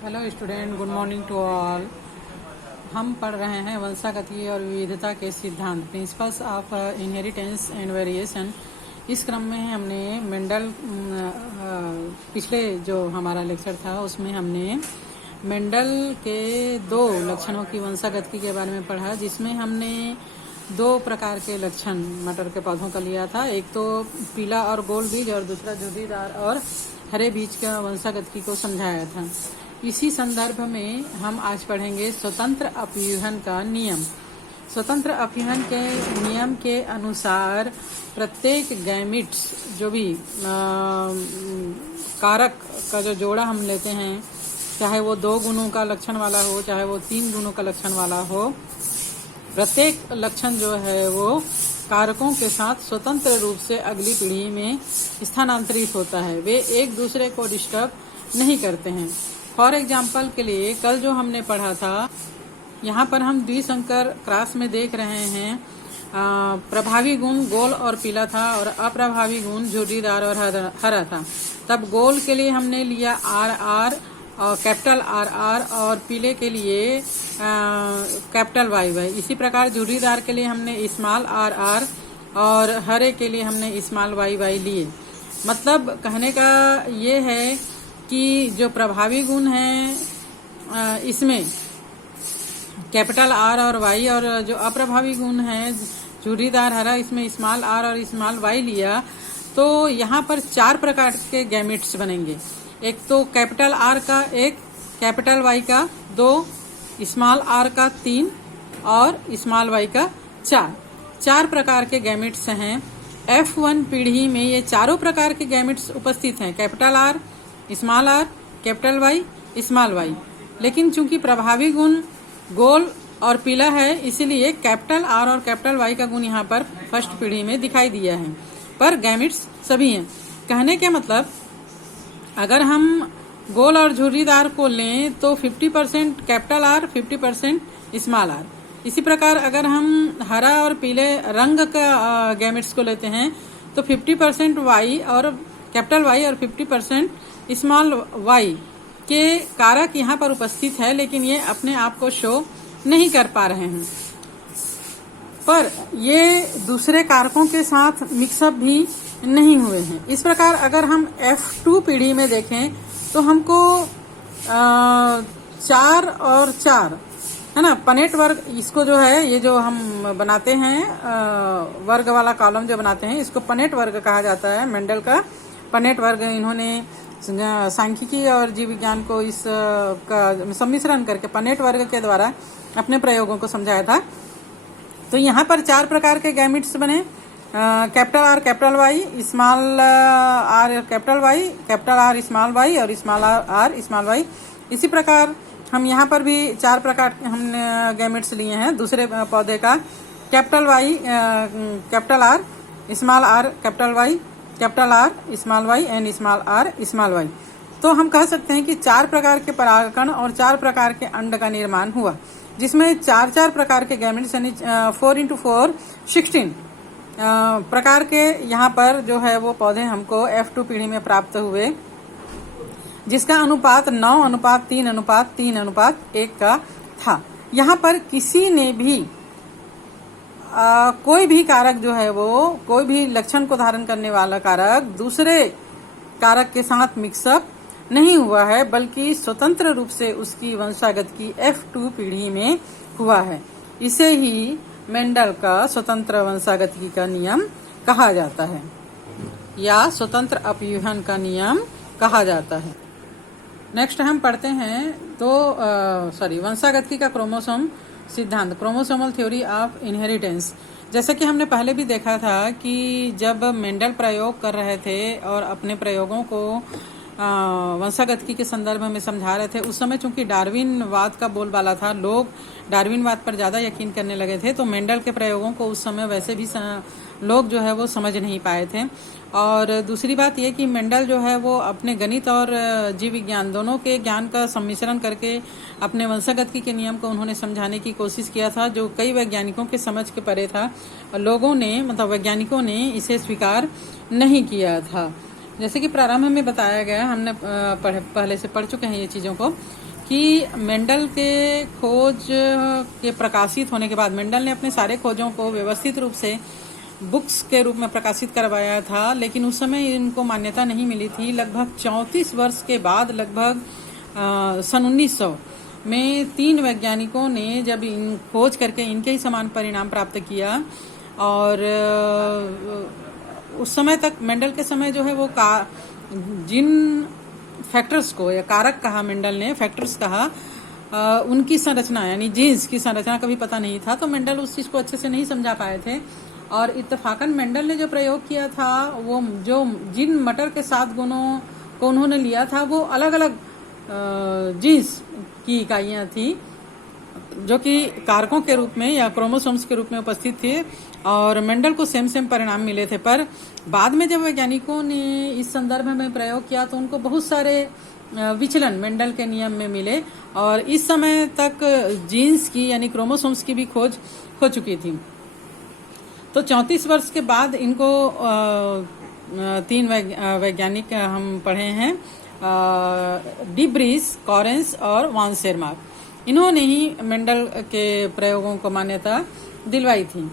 Hello student, good morning to all. हम पढ़ रहे हैं वंशागति और विविधता के सिद्धांत, principles of inheritance and variation. इस क्रम में हमने मेंडल पिछले जो हमारा लेक्चर था उसमें हमने मेंडल के दो लक्षणों की वंशागति के बारे में पढ़ा, जिसमें हमने दो प्रकार के लक्षण मटर के पौधों का लिया था। एक तो पीला और गोल बीज और दूसरा झुर्रीदार और हरे बीज का वंशागति को समझाया था। इसी संदर्भ में हम आज पढ़ेंगे स्वतंत्र अपव्यूहन का नियम। स्वतंत्र अपव्यूहन के नियम के अनुसार प्रत्येक गैमिट्स जो भी कारक का जो जोड़ा हम लेते हैं, चाहे वो 2 गुणों का लक्षण वाला हो चाहे वो 3 गुणों का लक्षण वाला हो, प्रत्येक लक्षण जो है वो कारकों के साथ स्वतंत्र रूप से अगली पीढ़ी में स्थानांतरित होता है। वे एक दूसरे को डिस्टर्ब नहीं करते हैं। फॉर एग्जाम्पल के लिए कल जो हमने पढ़ा था, यहाँ पर हम द्विसंकर क्रॉस में देख रहे हैं प्रभावी गुण गोल और पीला था और अप्रभावी गुण झुर्रीदार और हरा था। तब गोल के लिए हमने लिया RR और कैपिटल RR और पीले के लिए कैपिटल YY। इसी प्रकार झुर्रीदार के लिए हमने स्मॉल RR और हरे के लिए हमने स्मॉल YY लिए। मतलब कहने का ये है कि जो प्रभावी गुण है इसमें कैपिटल R और Y, और जो अप्रभावी गुण है झुर्रीदार हरा, इसमें स्मॉल R और स्मॉल Y लिया, तो यहाँ पर 4 प्रकार के गैमेट्स बनेंगे। एक तो कैपिटल R का 1, कैपिटल Y का 2, स्मॉल R का 3 और स्मॉल Y का 4 प्रकार के गैमेट्स हैं। F1 पीढ़ी में ये चारों प्रकार के गैमेट्स उपस्थित हैं, capital R, small R, capital Y, small Y। लेकिन चूंकि प्रभावी गुण गोल और पीला है, इसीलिए कैपिटल R और कैपिटल Y का गुण यहाँ पर फर्स्ट पीढ़ी में दिखाई दिया है, पर गैमेट्स सभी हैं। कहने के मतलब अगर हम गोल और झुर्रीदार को लें तो 50% कैपिटल R, 50% स्मॉल R। इसी प्रकार अगर हम हरा और पीले रंग का गैमेट्स को लेते हैं तो 50% Y और कैपिटल Y और 50% स्मॉल Y के कारक यहाँ पर उपस्थित है, लेकिन ये अपने आप को शो नहीं कर पा रहे हैं, पर ये दूसरे कारकों के साथ मिक्सअप भी नहीं हुए हैं। इस प्रकार अगर हम F2 पीढ़ी में देखें तो हमको 4 और 4 है ना, पनेट वर्ग, इसको जो है ये जो हम बनाते हैं वर्ग वाला कॉलम जो बनाते हैं, इसको पनेट वर्ग कहा जाता है। मेंडल का पनेट वर्ग इन्होंने सांख्यिकी और जीव विज्ञान को इस का सम्मिश्रण करके पनेट वर्ग के द्वारा अपने प्रयोगों को समझाया था। तो यहाँ पर 4 प्रकार के गैमेट्स बने, capital R capital Y, small R capital Y, capital R small Y और स्मॉल R स्मॉल Y। इसी प्रकार हम यहाँ पर भी 4 प्रकार हमने गैमेट्स लिए हैं दूसरे पौधे का, capital Y capital R, small R capital Y, capital R small Y and small R small Y। तो हम कह सकते हैं कि 4 प्रकार के परागकण और 4 प्रकार के अंड का निर्माण हुआ, जिसमें 4 प्रकार के गैमेट्स यानी 4 into 4 16 प्रकार के यहाँ पर जो है वो पौधे हमको F2 पीढ़ी में प्राप्त हुए, जिसका अनुपात 9:3:3:1 का था। यहाँ पर किसी ने भी कोई भी कारक जो है वो, कोई भी लक्षण को धारण करने वाला कारक दूसरे कारक के साथ मिक्सअप नहीं हुआ है, बल्कि स्वतंत्र रूप से उसकी वंशागति F2 पीढ़ी में हुआ है। इसे ही मेंडल का स्वतंत्र वंशागति का नियम कहा जाता है या स्वतंत्र अपव्यूहन का नियम कहा जाता है। नेक्स्ट हम पढ़ते हैं वंशागति का क्रोमोसोम सिद्धांत, क्रोमोसोमल थ्योरी ऑफ इनहेरिटेंस। जैसे कि हमने पहले भी देखा था कि जब मेंडल प्रयोग कर रहे थे और अपने प्रयोगों को वंशागति के संदर्भ में समझा रहे थे, उस समय चूंकि डार्विनवाद का बोलबाला था, लोग डार्विनवाद पर ज़्यादा यकीन करने लगे थे, तो मेंडल के प्रयोगों को उस समय वैसे भी लोग जो है वो समझ नहीं पाए थे। और दूसरी बात ये कि मेंडल जो है वो अपने गणित और जीव विज्ञान दोनों के ज्ञान का सम्मिश्रण करके अपने वंशागति के नियम को उन्होंने समझाने की कोशिश किया था, जो कई वैज्ञानिकों के समझ के परे था। लोगों ने, मतलब वैज्ञानिकों ने इसे स्वीकार नहीं किया था। जैसे कि प्रारंभ में बताया गया, हमने पहले से पढ़ चुके हैं ये चीज़ों को, कि मेंडल के खोज के प्रकाशित होने के बाद मेंडल ने अपने सारे खोजों को व्यवस्थित रूप से बुक्स के रूप में प्रकाशित करवाया था, लेकिन उस समय इनको मान्यता नहीं मिली थी। लगभग 34 वर्ष के बाद, लगभग सन 1900 में 3 वैज्ञानिकों ने जब इन खोज करके इनके ही समान परिणाम प्राप्त किया, और उस समय तक मेंडल के समय जो है वो जिन फैक्टर्स को, या कारक कहा मेंडल ने, फैक्टर्स कहा, उनकी संरचना यानी जीन्स की संरचना कभी पता नहीं था। तो मेंडल उस चीज़ को अच्छे से नहीं समझा पाए थे, और इत्तेफाकन मेंडल ने जो प्रयोग किया था, वो जो जिन मटर के 7 गुणों को उन्होंने लिया था, वो अलग अलग जीन्स की इकाइयाँ थी, जो कि कारकों के रूप में या क्रोमोसोम्स के रूप में उपस्थित थे, और मेंडल को सेम परिणाम मिले थे। पर बाद में जब वैज्ञानिकों ने इस संदर्भ में प्रयोग किया तो उनको बहुत सारे विचलन मेंडल के नियम में मिले, और इस समय तक जीन्स की यानी क्रोमोसोम्स की भी खोज हो चुकी थी। तो 34 वर्ष के बाद इनको 3 वैज्ञानिक हम पढ़े हैं, डी ब्रीस, कॉरेंस और वान शेरमार्क। इन्होंने ही मेंडल के प्रयोगों को मान्यता दिलवाई थी।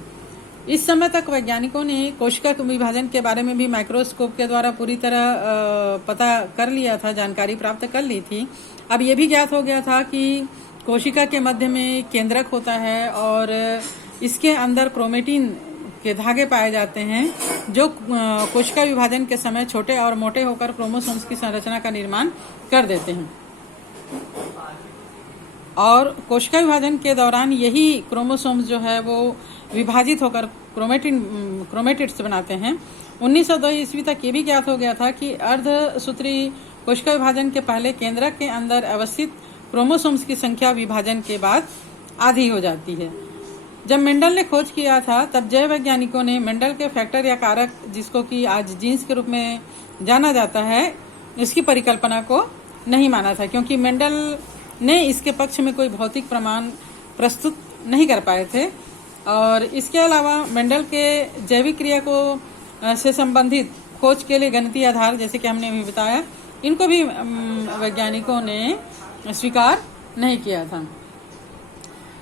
इस समय तक वैज्ञानिकों ने कोशिका विभाजन के बारे में भी माइक्रोस्कोप के द्वारा पूरी तरह पता कर लिया था, जानकारी प्राप्त कर ली थी। अब ये भी ज्ञात हो गया था कि कोशिका के मध्य में केंद्रक होता है, और इसके अंदर क्रोमेटिन के धागे पाए जाते हैं, जो कोशिका विभाजन के समय छोटे और मोटे होकर क्रोमोसोम्स की संरचना का निर्माण कर देते हैं। और कोशिका विभाजन के दौरान यही क्रोमोसोम्स जो है वो विभाजित होकर क्रोमेटिड्स बनाते हैं। 1902 ईस्वी तक ये भी ज्ञात हो गया था कि अर्धसूत्री कोशिका विभाजन के पहले केंद्रक के अंदर अवस्थित क्रोमोसोम्स की संख्या विभाजन के बाद आधी हो जाती है। जब मेंडल ने खोज किया था, तब जैव वैज्ञानिकों ने मेंडल के फैक्टर या कारक, जिसको कि आज जीन्स के रूप में जाना जाता है, इसकी परिकल्पना को नहीं माना था, क्योंकि मेंडल ने इसके पक्ष में कोई भौतिक प्रमाण प्रस्तुत नहीं कर पाए थे। और इसके अलावा मेंडल के जैविक क्रिया को से संबंधित खोज के लिए गणितीय आधार, जैसे कि हमने अभी बताया, इनको भी वैज्ञानिकों ने स्वीकार नहीं किया था।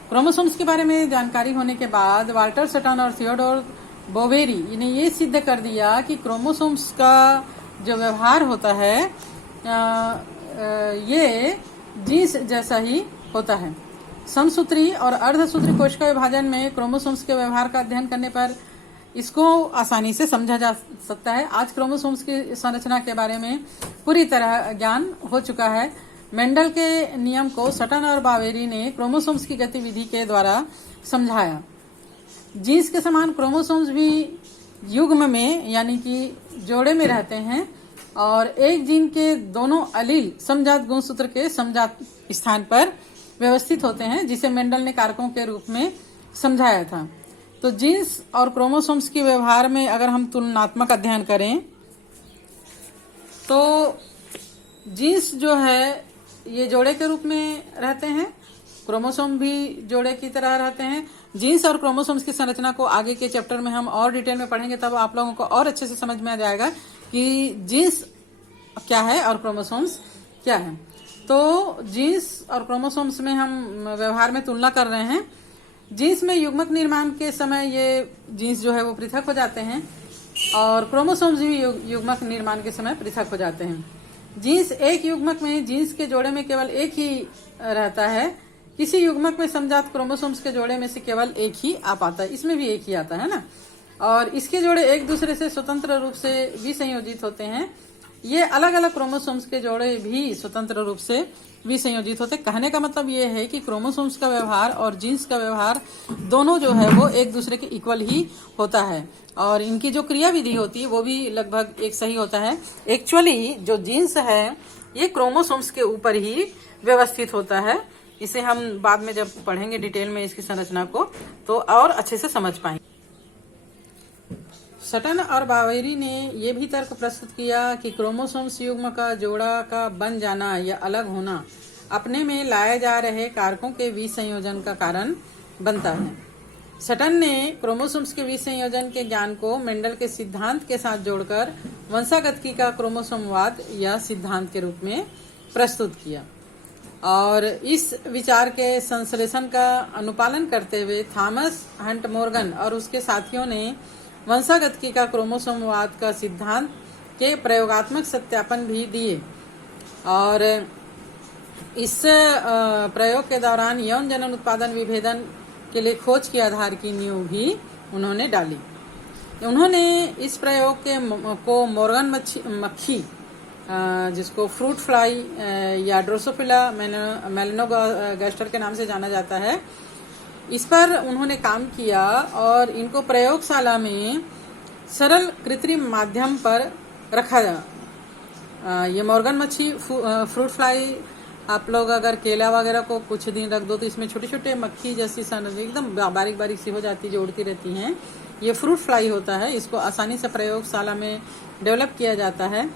क्रोमोसोम्स के बारे में जानकारी होने के बाद वाल्टर सटन और थियोडोर बोवेरी ने ये सिद्ध कर दिया कि क्रोमोसोम्स का जो व्यवहार होता है ये जीन्स जैसा ही होता है। समसूत्री और अर्धसूत्री कोशिका विभाजन में क्रोमोसोम्स के व्यवहार का अध्ययन करने पर इसको आसानी से समझा जा सकता है। आज क्रोमोसोम्स की संरचना के बारे में पूरी तरह ज्ञान हो चुका है। मेंडल के नियम को सटन और बावेरी ने क्रोमोसोम्स की गतिविधि के द्वारा समझाया। जीन्स के समान क्रोमोसोम्स भी युग्म में यानी कि जोड़े में रहते हैं, और एक जीन के दोनों अलील समजात गुणसूत्र के समजात स्थान पर व्यवस्थित होते हैं, जिसे मेंडल ने कारकों के रूप में समझाया था। तो जीन्स और क्रोमोसोम्स के व्यवहार में अगर हम तुलनात्मक अध्ययन करें तो जीन्स जो है ये जोड़े के रूप में रहते हैं, क्रोमोसोम भी जोड़े की तरह रहते हैं। जीन्स और क्रोमोसोम्स की संरचना को आगे के चैप्टर में हम और डिटेल में पढ़ेंगे, तब आप लोगों को और अच्छे से समझ में आ जाएगा कि जीन्स क्या है और क्रोमोसोम्स क्या है। तो जीन्स और क्रोमोसोम्स में हम व्यवहार में तुलना कर रहे हैं। जीन्स में युग्मक निर्माण के समय ये जीन्स जो है वो पृथक हो जाते हैं, और क्रोमोसोम्स भी युग्मक निर्माण के समय पृथक हो जाते हैं। जीन्स एक युग्मक में जीन्स के जोड़े में केवल एक ही रहता है, किसी युग्मक में समजात क्रोमोसोम्स के जोड़े में से केवल एक ही आ पाता है, इसमें भी एक ही आता है ना। और इसके जोड़े एक दूसरे से स्वतंत्र रूप से विसंयोजित होते हैं। ये अलग अलग क्रोमोसोम्स के जोड़े भी स्वतंत्र रूप से विसंयोजित होते। कहने का मतलब ये है कि क्रोमोसोम्स का व्यवहार और जीन्स का व्यवहार दोनों जो है वो एक दूसरे के इक्वल ही होता है, और इनकी जो क्रिया विधि होती है वो भी लगभग एक सही होता है। एक्चुअली जो जीन्स है ये क्रोमोसोम्स के ऊपर ही व्यवस्थित होता है। इसे हम बाद में जब पढ़ेंगे डिटेल में इसकी संरचना को तो और अच्छे से समझ पाएंगे। सटन और बावेरी ने यह भी तर्क प्रस्तुत किया कि क्रोमोसोम्स युग्म का जोड़ा का बन जाना या अलग होना अपने में लाए जा रहे कारकों के विसंयोजन का कारण बनता है। सटन ने क्रोमोसोम्स के विसंयोजन के ज्ञान को मेंडल के सिद्धांत के साथ जोड़कर वंशागतिकी का क्रोमोसोमवाद यह सिद्धांत के रूप में प्रस्तुत किया। और इस विचार के संश्लेषण का अनुपालन करते हुए थॉमस हंट मॉर्गन और उसके साथियों ने वंशागतिकी का क्रोमोसोमवाद का सिद्धांत के प्रयोगात्मक सत्यापन भी दिए। और इस प्रयोग के दौरान यौन जनन उत्पादन विभेदन के लिए खोज की आधार की नींव भी उन्होंने डाली। उन्होंने इस प्रयोग को मॉर्गन मक्खी जिसको फ्रूट फ्लाई या ड्रोसोफिला मेलानोगास्टर के नाम से जाना जाता है, इस पर उन्होंने काम किया और इनको प्रयोगशाला में सरल कृत्रिम माध्यम पर रखा। ये मॉर्गन मच्छी फ्रूट फ्लाई, आप लोग अगर केला वगैरह को कुछ दिन रख दो तो इसमें छोटे छोटे मक्खी जैसी एकदम बारीक बारीक सी हो जाती है जो उड़ती रहती हैं। ये फ्रूट फ्लाई होता है। इसको आसानी से प्रयोगशाला में डेवलप किया जाता है।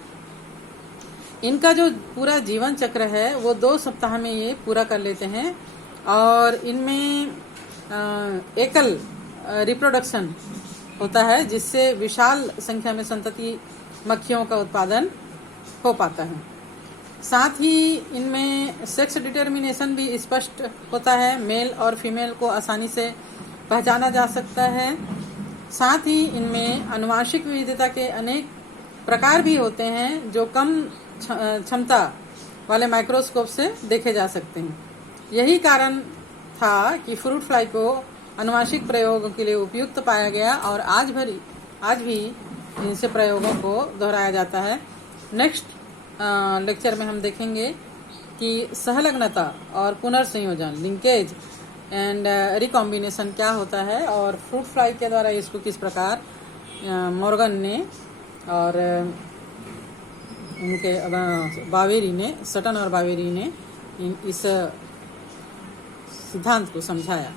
इनका जो पूरा जीवन चक्र है वो 2 सप्ताह में ये पूरा कर लेते हैं और इनमें एकल रिप्रोडक्शन होता है जिससे विशाल संख्या में संतति मक्खियों का उत्पादन हो पाता है। साथ ही इनमें सेक्स डिटर्मिनेशन भी स्पष्ट होता है। मेल और फीमेल को आसानी से पहचाना जा सकता है। साथ ही इनमें आनुवांशिक विविधता के अनेक प्रकार भी होते हैं जो कम क्षमता वाले माइक्रोस्कोप से देखे जा सकते हैं। यही कारण था कि फ्रूट फ्लाई को आनुवांशिक प्रयोगों के लिए उपयुक्त पाया गया और आज भी इनसे प्रयोगों को दोहराया जाता है। नेक्स्ट लेक्चर में हम देखेंगे कि सहलग्नता और पुनर्संयोजन, लिंकेज एंड रिकॉम्बिनेशन क्या होता है और फ्रूट फ्लाई के द्वारा इसको किस प्रकार मॉर्गन ने और उनके बावेरी ने, सटन और बावेरी ने इस सिद्धांत को समझाया।